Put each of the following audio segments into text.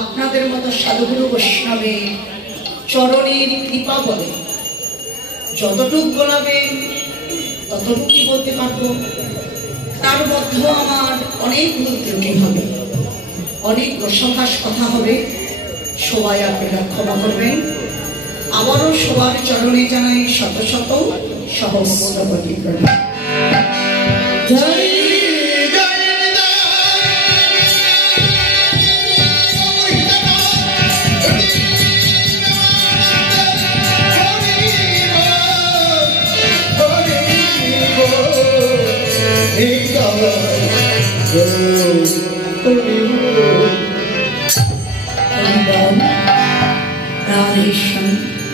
আপনাদের মতো সাধুগুরু বৈষ্ণবে চরণের কৃপা বলে যতটুক বলাবেন ততটুকুই বলতে পারবো। তার মধ্যেও আমার অনেক ভুল ত্রুটি হবে, অনেক রসভাস কথা হবে, সবাই আপনারা ক্ষমা করবেন। আবারও সবার চরণে জানাই শত শত সহস্র কোটি প্রণাম। জয়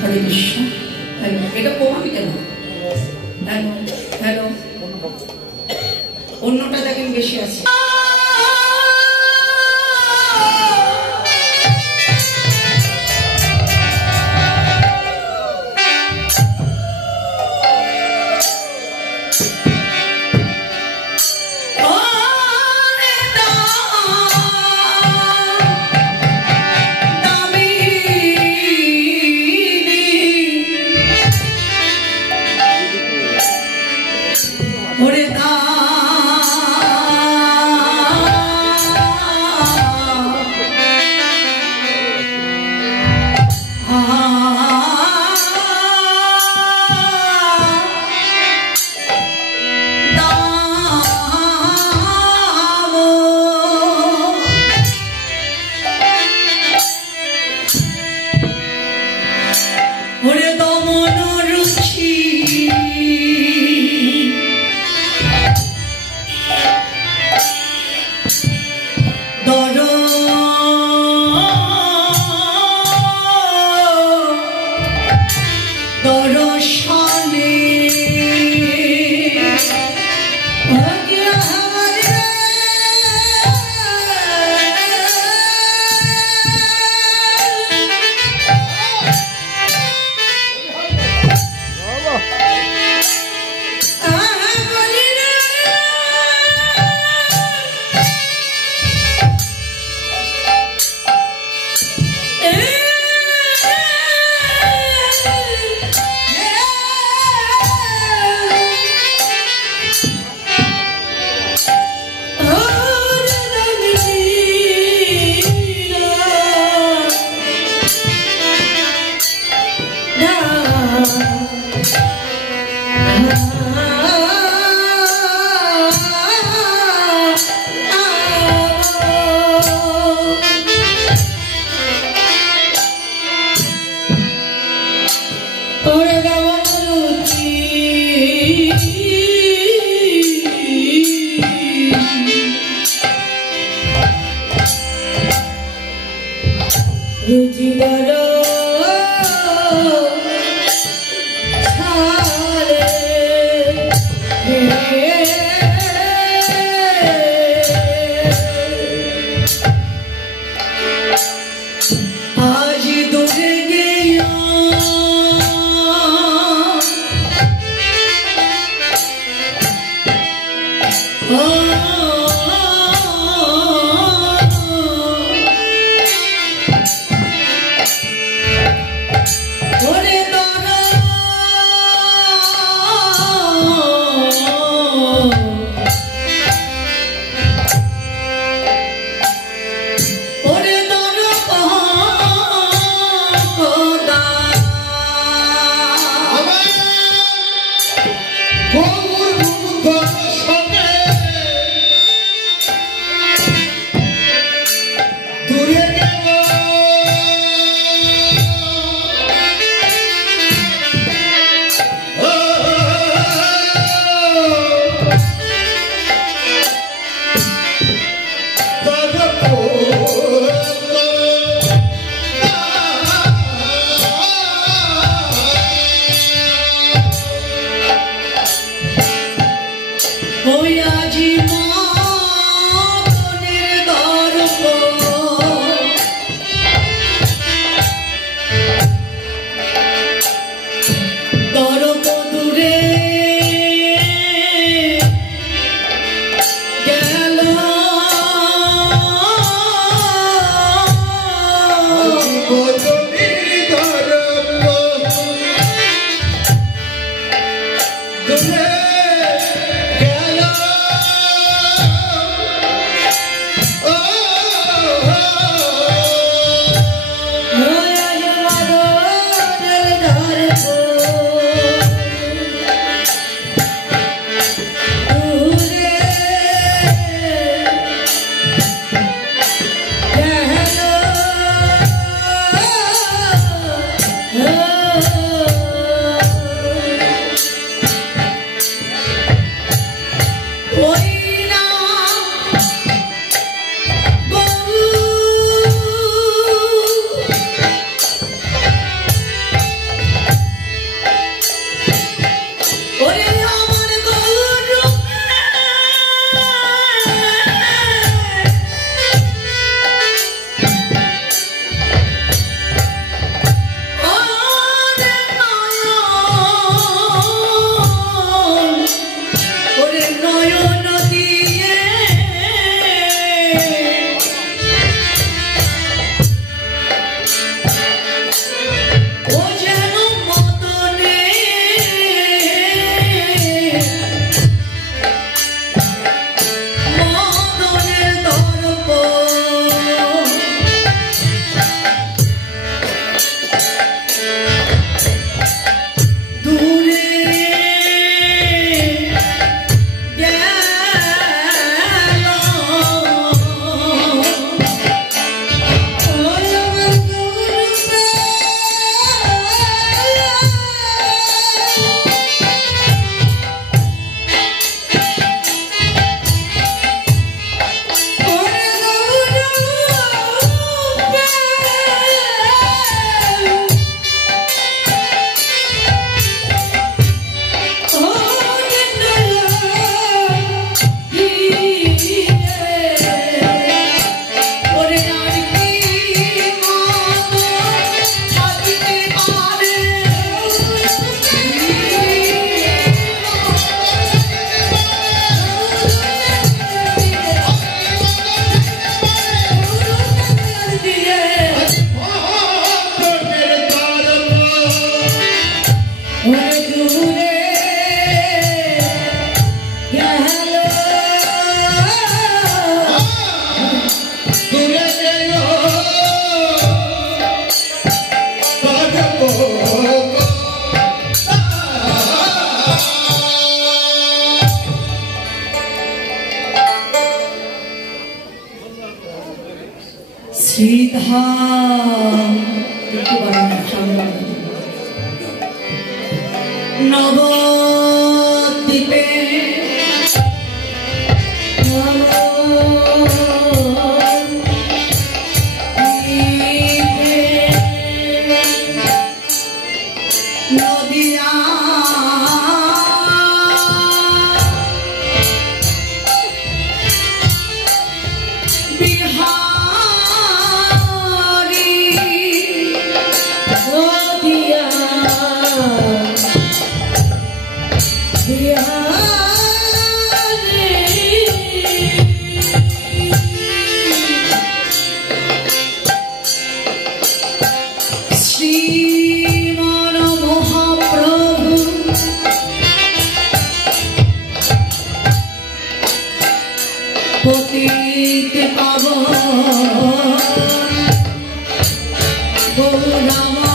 হরে কৃষ্ণ। এটা কমাবি কেন? হ্যালো, অন্যটা দেখেন বেশি আছে। শ্রীধাম নবদ্বীপে নদিয়া পতিত পাবন গৌরামা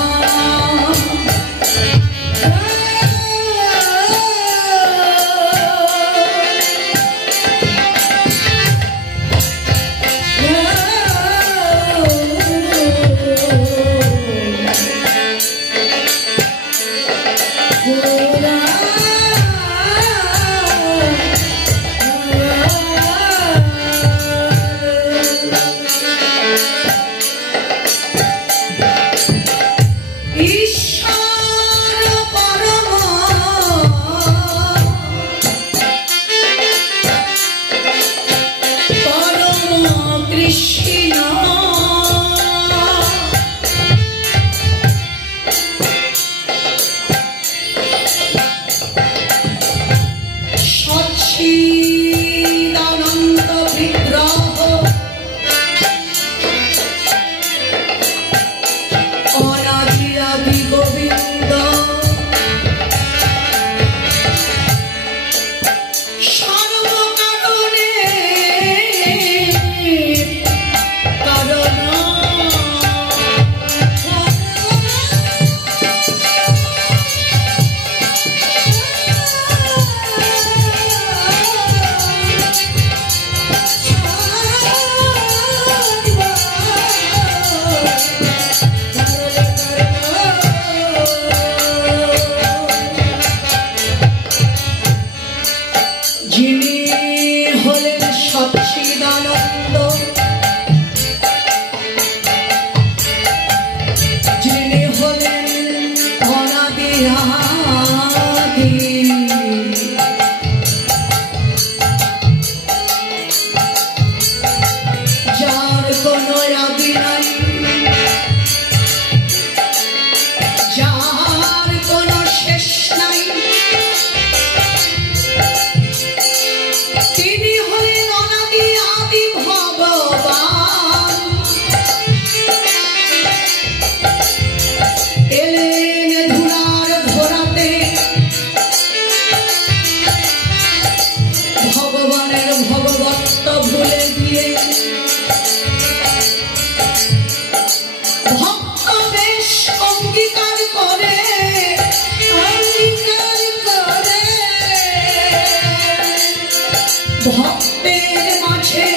ভক্তের মাঝে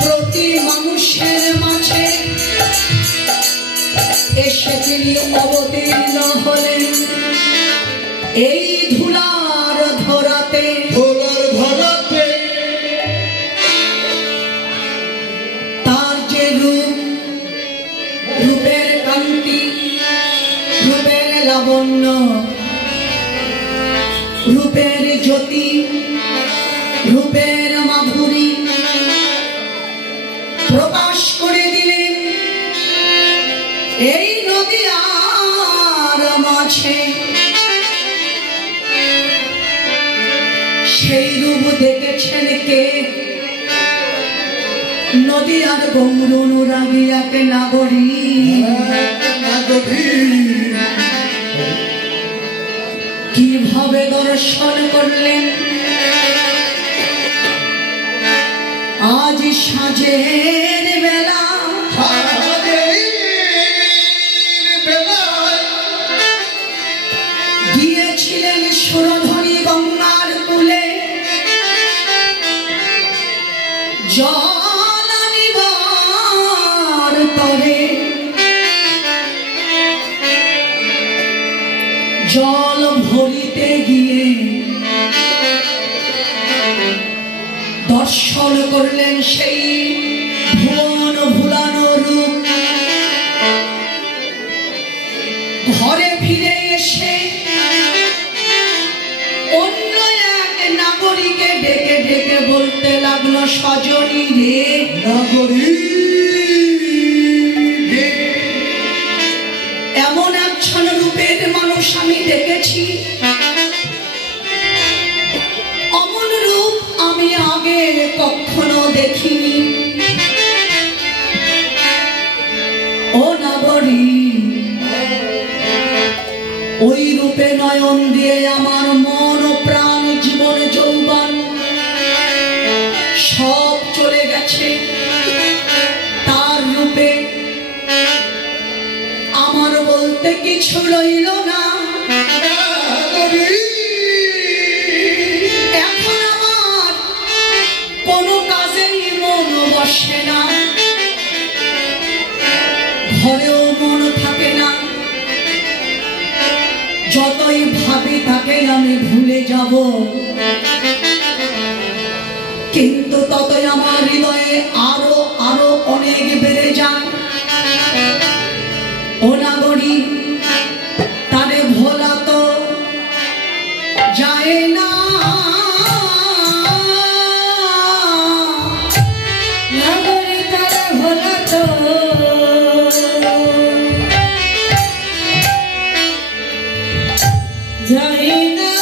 প্রতি মানুষের মাঝে এসে তিনি অবতীর্ণ হলেন এই ধুলার ধরাতে তার যে রূপ, রূপের কান্তি, রূপের লাবণ্য, রূপের জ্যোতি, রূপের মাধুরী প্রকাশ করে দিলেন এই নদিয়ার মাঝে। সেই রূপ দেখেছেন কে? নদিয়ার গৌর অনুরাগী এক নাগরী। কিভাবে দর্শন করলেন? আজ সাঁঝের বেলা গিয়েছিলেন সুরধনী গঙ্গার কূলে জল আনিবার তরে জল ভরিতে গিয়ে দর্শন করলেন সেই ভুবন ভুলানো রূপ। ঘরে ফিরে এসে অন্য এক নাগরিকে ডেকে ডেকে বলতে লাগলো, সজনী রে নাগরী, এমন একজন রূপের মানুষ আমি দেখেছি, অমন রূপ আমি আগে কখনো দেখিনি। ও নাগরী, ওই রূপে নয়ন দিয়ে আমার মন ও প্রাণ জীবন যৌবন সব চলে গেছে তার রূপে। আমার বলতে কিছু রইল না, এখন আমার কোনো কাজেই মন বসে না, ঘরেও মন থাকে না, যতই ভাবি তাকে আমি ভুলে যাব, কিন্তু ততই আমার হৃদয়ে আরো আরো অনেক বেড়ে যায়। ও নাগরী, তারে ভোলা তো যায় না, নাগরী তারে ভোলা তো যায় না,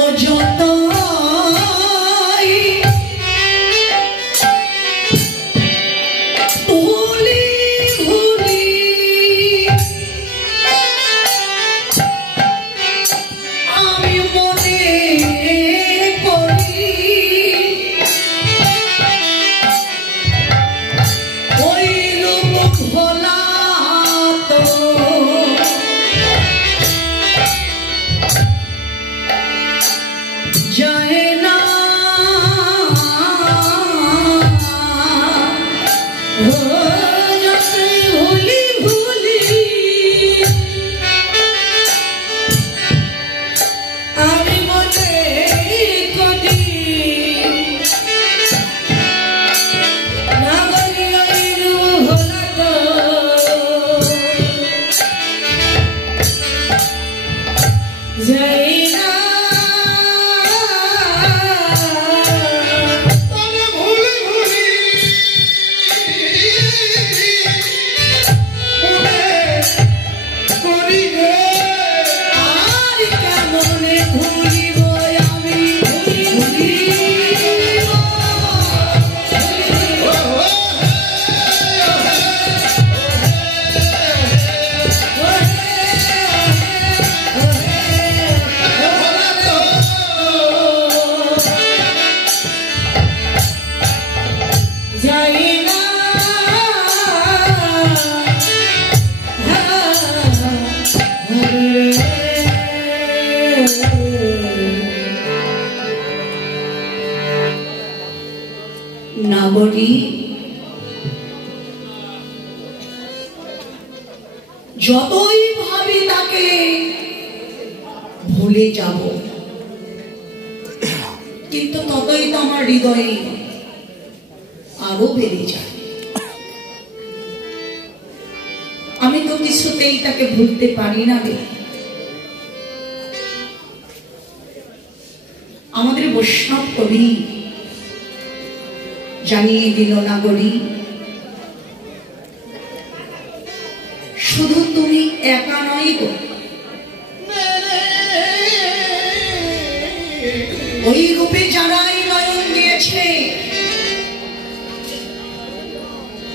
ও যতই ভুলি ভুলি আমি মনে করি, ওই রূপ ভোলা তো যায় না, ও যতই ভুলি ভুলি আমি মনে করি, নাগরী ওই রূপ ভোলা তো যায় না। নাগরী, যতই ভাবি তাকে ভুলে যাব, কিন্তু ততই তো আমার হৃদয়ে আরো বেড়ে যায়। আমি তো কিছুতেই তাকে ভুলতে পারি না রে। আমাদের বৈষ্ণব কবি জানিয়ে দিল, নাগরী, শুধু তুমি একা নয় গো, ওই রূপে যারাই নয়ন দিয়েছে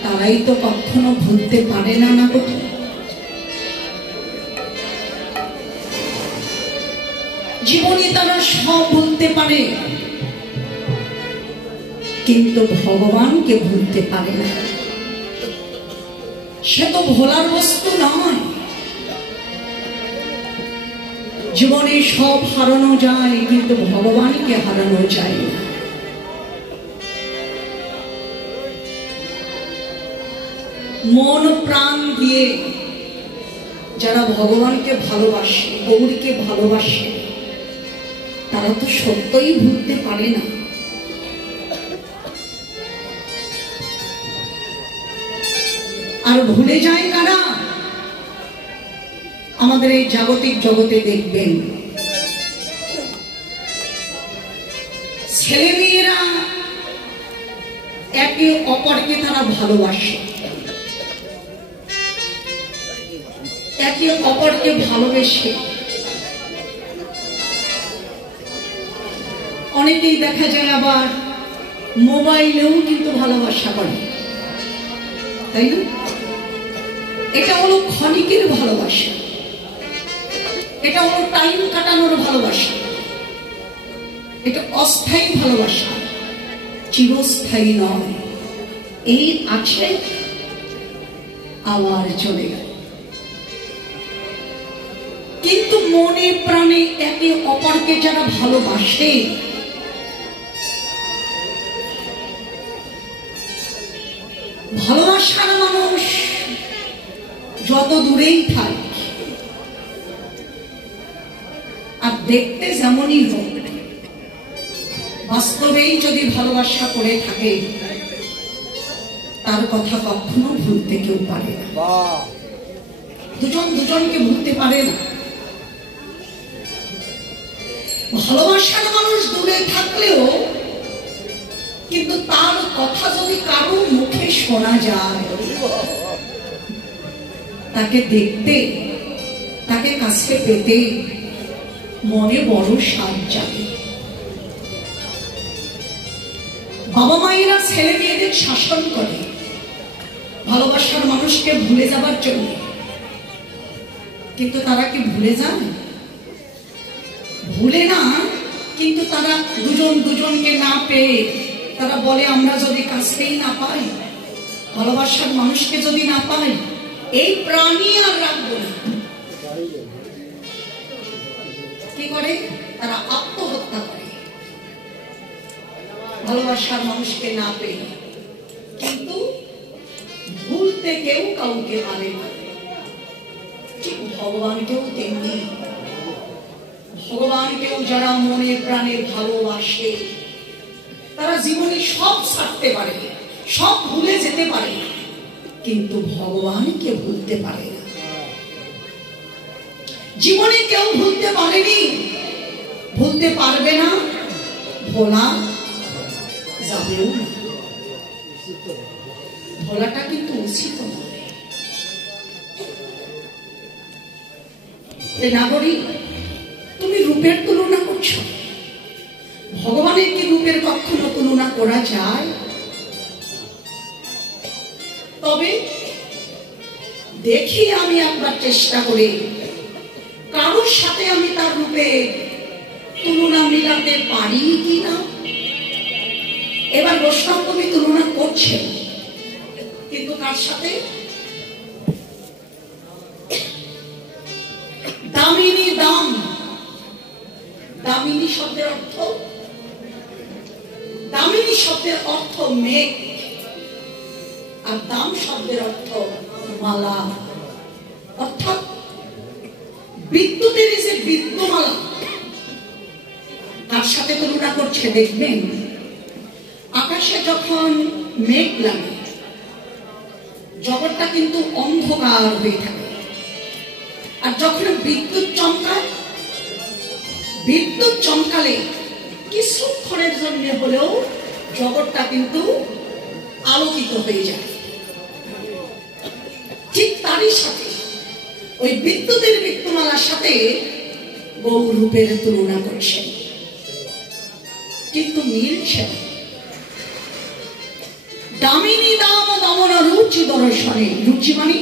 তারাই তো কখনো ভুলতে পারে না নাগরী। জীবনে তারা সব ভুলতে পারে, কিন্তু ভগবানকে ভুলতে পারে না। সে তো ভোলার বস্তু নয়। জীবনে সব হারানো যায়, কিন্তু ভগবানকে হারানো যায় না। মন প্রাণ দিয়ে যারা ভগবানকে ভালোবাসে, গৌরীকে ভালোবাসে, তারা তো সত্যই ভুলতে পারে না। আর ভুলে যায় কারা? আমাদের এই জাগতিক জগতে দেখবেন ছেলে মেয়েরা একে অপরকে তারা ভালোবাসে, একে অপরকে ভালোবেসে অনেকেই দেখা যায় আবার মোবাইলেও কিন্তু ভালোবাসা করে, তাই না? এটা হলো ক্ষণিকের ভালোবাসা, এটা হলো টাইম কাটানোর ভালোবাসা, এটা অস্থায়ী ভালোবাসা, চিরস্থায়ী নয়। এই আছে আবার চলে গেল। কিন্তু মনে প্রাণে একে অপরকে যারা ভালোবাসে, ভালোবাসার মানুষ যত দূরেই থাক আর দেখতে যেমনই হোক, বাস্তবেই যদি ভালোবাসা করে থাকে তার কথা কখনো ভুলতে কেউ পারে না। দুজন দুজনকে ভুলতে পারে না। ভালোবাসার মানুষ দূরে থাকলেও কিন্তু তার কথা যদি কারো মুখে শোনা যায়, তাকে দেখতে, তাকে কাছে পেতে মনে বড় স্বাদ জাগে। বাবা মায়েরা ছেলে মেয়েদের শাসন করে ভালোবাসার মানুষকে ভুলে যাবার জন্য, কিন্তু তারা কি ভুলে যায়? ভুলে না, কিন্তু তারা দুজন দুজনকে না পেয়ে তারা বলে আমরা যদি কাছেই না পাই, ভালোবাসার মানুষকে যদি না পাই, এই প্রাণী আর রাখবো না। কি করে? তারা আত্মহত্যা করে ভালোবাসার মানুষকে না পেয়ে। কিন্তু ভুলতে কেউ কাউকে পারে না, ঠিক ভগবানকেও তেমনি। ভগবানকেও যারা মনে প্রাণে ভালোবাসে তারা জীবনে সব ছাড়তে পারে, সব ভুলে যেতে পারে, কিন্তু ভগবানকে ভুলতে পারে না। জীবনে কেউ ভুলতে পারেনি, ভুলতে পারবে না, ভোলা যাবেও না। ভোলাটা কিন্তু উচিত নয়। নাগরিক, তুমি রূপের তুলনা করছো, ভগবানের কি রূপের কখনো তুলনা করা যায়? তবে দেখি আমি একবার চেষ্টা করে কারোর সাথে আমি তার রূপে তুলনা মিলাতে পারি কিনা। এবার বৈষ্ণব কবি তুলনা করছেন, কিন্তু কার সাথে? দামিনী দাম। দামিনী শব্দের অর্থ, দামিনী শব্দের অর্থ মেঘ, আর দাম শব্দের অর্থ মালা, অর্থাৎ বিদ্যুতের যে বিদ্যুমালা। তার সাথে তুলনা করছে, দেখবেন আকাশে যখন মেঘ লাগে জগৎটা কিন্তু অন্ধকার হয়ে থাকে, আর যখন বিদ্যুৎ চমকায়, বিদ্যুৎ চমকালে কিছুক্ষণের জন্য হলেও জগৎটা কিন্তু আলোকিত হয়ে যায়। ঠিক তারই সাথে ওই বিদ্যুতের বিদ্যুমালার সাথে গৌর রূপের তুলনা করছে, কিন্তু মিলছে না। দামিনী দাম দমন রুচি দর্শনে, রুচি মানে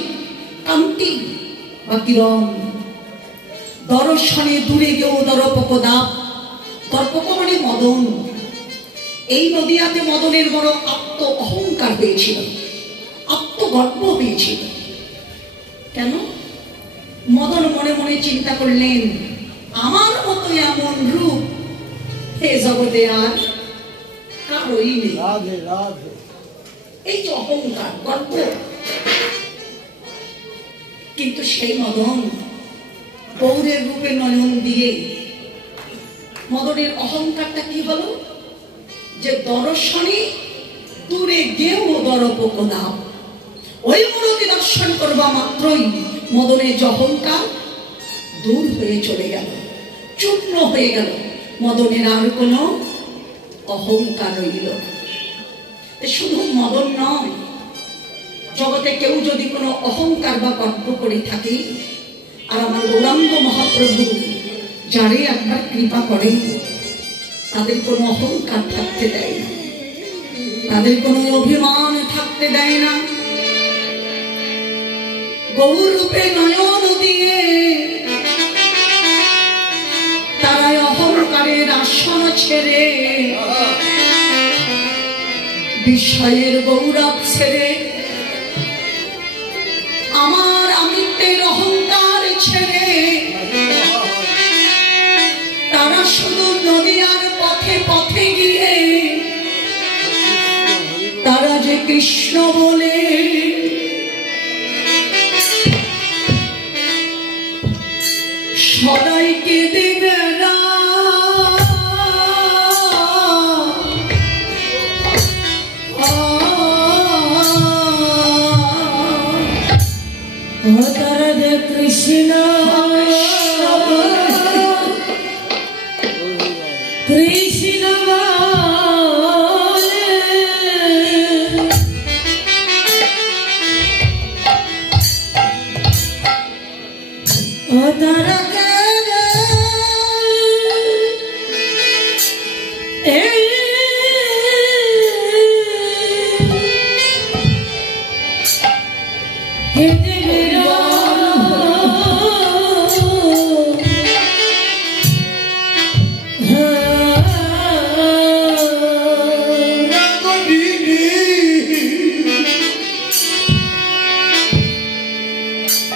কান্তি বা কিরণ, দর্শনে দূরে গেও দরপকদাপ, দর্পক মানে মদন। এই নদিয়াতে মদনের বড় আত্ম অহংকার হয়েছিল, আত্মগর্ব হয়েছিল। কেন? মদন মনে মনে চিন্তা করলেন, আমার মতো এমন রূপ হে জগতে আর কারোই নেই। এই যে অহংকার, গর্ব। কিন্তু সেই মদন গৌরের রূপে নয়ন দিয়ে মদনের অহংকারটা কি হলো, যে দর্শনে দূরে গেও দরপক দাও। ওই মূরতি দর্শন করবা মাত্রই মদনের যে অহংকার দূর হয়ে চলে গেল, চূর্ণ হয়ে গেল। মদনের আর কোনো অহংকার রইল না। শুধু মদন নয়, জগতে কেউ যদি কোনো অহংকার বা গর্ব করে থাকে, আর আমার গৌরাঙ্গ মহাপ্রভু যারে একবার কৃপা করে, তাদের কোনো অহংকার থাকতে দেয় না, তাদের কোনো অভিমান থাকতে দেয় না। গৌর রূপে নয়ন দিয়ে তারা অহংকারের আসন ছেড়ে, বিষয়ের গৌরব ছেড়ে, আমার আমিত্বের অহংকার ছেড়ে তারা শুধু নদিয়ার পথে পথে গিয়ে তারা যে কৃষ্ণ বলে সবাইকে দেবে না। তারা যে কৃষ্ণ কৃষ্ণ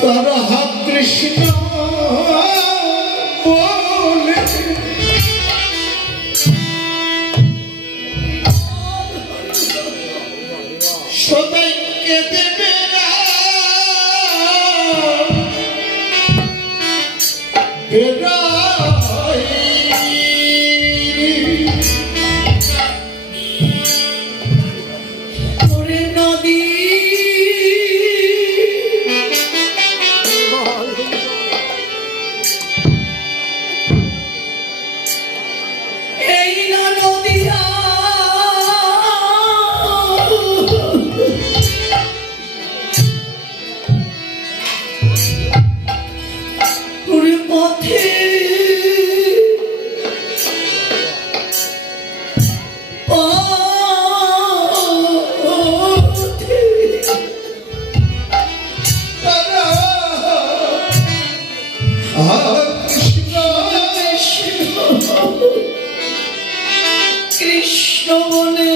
তারা কৃষ্ণ বলে সবাইকে দেবে না। কৃষ্ণ বলে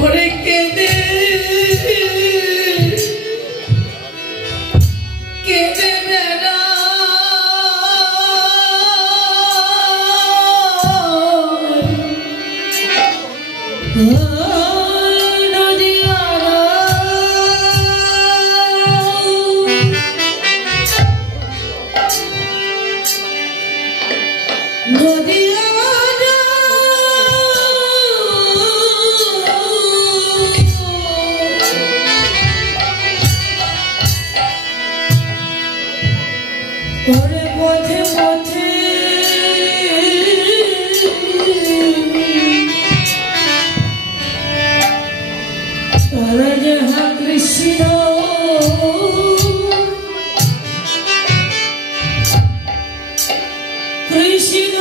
ওরে কেঁদে কেঁদে বেড়া পথে পথে পথে তারা যাহা কৃষ্ণ কৃষ্ণ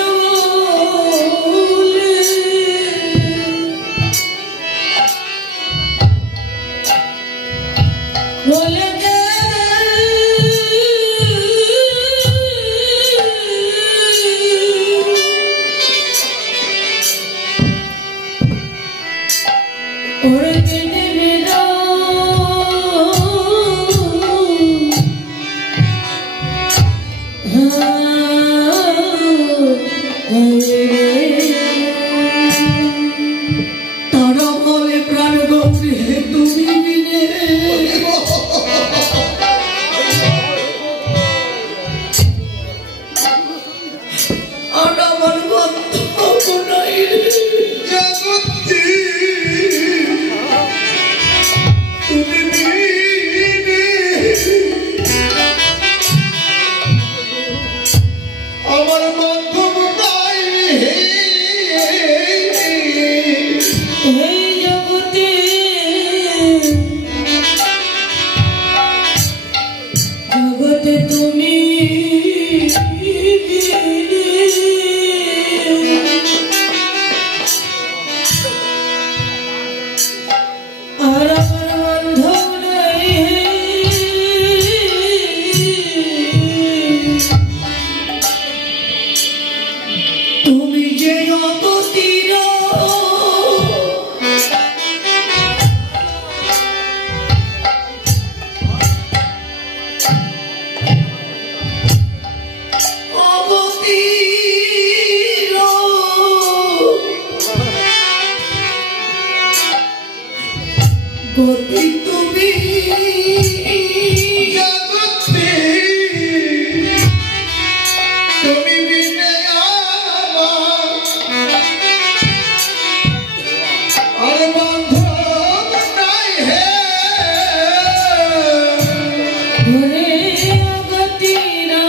তুমি যে অগতির গতি তুমি জগতে তুমি বিনে আর বান্ধব নাই হে ওরে অগতিরা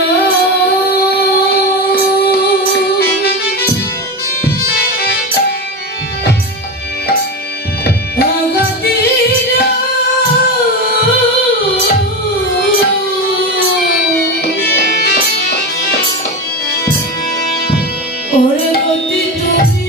অগতিরা ওরে গতি তুমি